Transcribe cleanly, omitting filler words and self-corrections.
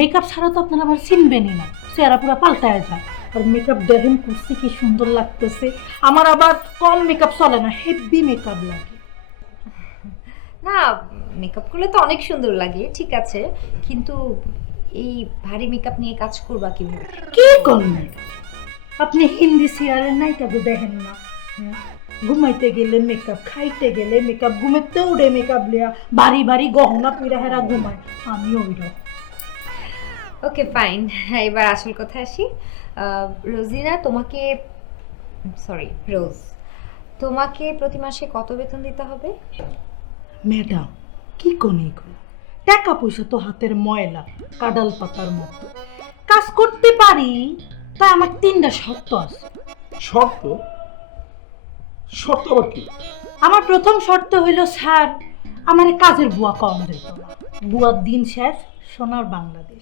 Makeup ছাড়া তো আপনারা আমার চিনবেনই না, চেহারা পুরো পাল্টায় যায়। আর মেকআপ দেখেন করছি কি সুন্দর লাগতেছে। আমার আবার কম মেকআপ চলে না, হেভি মেকআপ লাগে। না, মেকআপ করলে তো অনেক সুন্দর লাগে, ঠিক আছে, কিন্তু এই ভারী মেকআপ নিয়ে কাজ করবা কিভাবে? কি করবেন আপনি? হিন্দি সিরিয়ালের নায়িকা দেখেন না? হ্যাঁ, ঘুমাইতে গেলে মেকআপ, খাইতে গেলে মেকআপ, ঘুমেতে উড়ে মেকআপ লিয়া বাড়ি বাড়ি গহনা পিরা হেরা ঘুমায়। আমিও ওইরকম। ওকে ফাইন, এবার আসল কথা আসি। রোজিনা, তোমাকে, সরি রোজ, তোমাকে প্রতি মাসে কত বেতন দিতে হবে? ম্যাডাম কি কোন এগুলো? টাকা পয়সা তো হাতের ময়লা, কাডাল পাতার মতো। কাজ করতে পারি, তা আমার 3টা শর্ত আছে। শর্ত? শর্ত আবার কি? আমার প্রথম শর্ত হইল, স্যার আমার কাজের বুয়া কম দিত না। বুয়ার দিন শেষ, সোনার বাংলাদেশ।